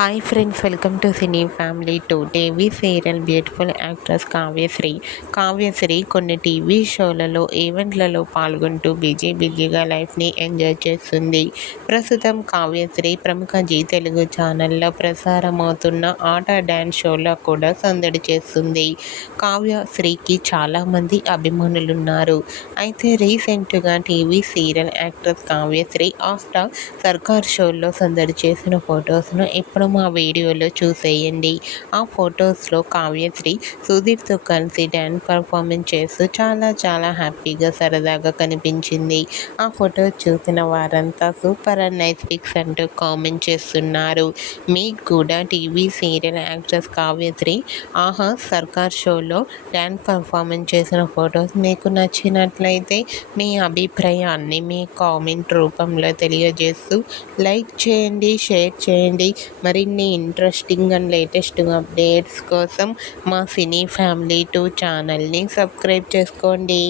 Hi friends, welcome to cine family. TV serial beautiful actress Kavyasri కొన్ని TV షోలలో ఈవెంట్లలో పాల్గొంటూ బిజీగా లైఫ్ని ఎంజాయ్ చేస్తుంది. ప్రస్తుతం కావ్యశ్రీ ప్రముఖ జీ తెలుగు ఛానల్లో ప్రసారమవుతున్న ఆట డ్యాన్స్ షోలో కూడా సందడి చేస్తుంది. కావ్యశ్రీకి చాలామంది అభిమానులున్నారు. అయితే రీసెంట్గా TV serial actress Kavyasri after సర్కార్ షోలో సందడి చేసిన ఫొటోస్ను ఇప్పుడు మా వీడియోలో చూసేయండి. ఆ ఫొటోస్లో కావ్యశ్రీ సుధీర్తో కలిసి డ్యాన్స్ పర్ఫార్మెన్స్ చేస్తూ చాలా హ్యాపీగా సరదాగా కనిపించింది. ఆ ఫొటో చూసిన వారంతా సూపర్ అండ్ నైస్ పిక్స్ అంటూ కామెంట్ చేస్తున్నారు. మీకు కూడా టీవీ సీరియల్ యాక్ట్రెస్ కావ్యశ్రీ ఆహా సర్కార్ షోలో డ్యాన్స్ పర్ఫార్మెన్స్ చేసిన ఫొటోస్ మీకు నచ్చినట్లయితే మీ అభిప్రాయాన్ని మీ కామెంట్ రూపంలో తెలియజేస్తూ లైక్ చేయండి, షేర్ చేయండి. మరిన్ని ఇంట్రెస్టింగ్ అండ్ లేటెస్ట్ అప్డేట్స్ కోసం మా సినీ ఫ్యామిలీ 2 ఛానల్ని సబ్స్క్రైబ్ చేసుకోండి.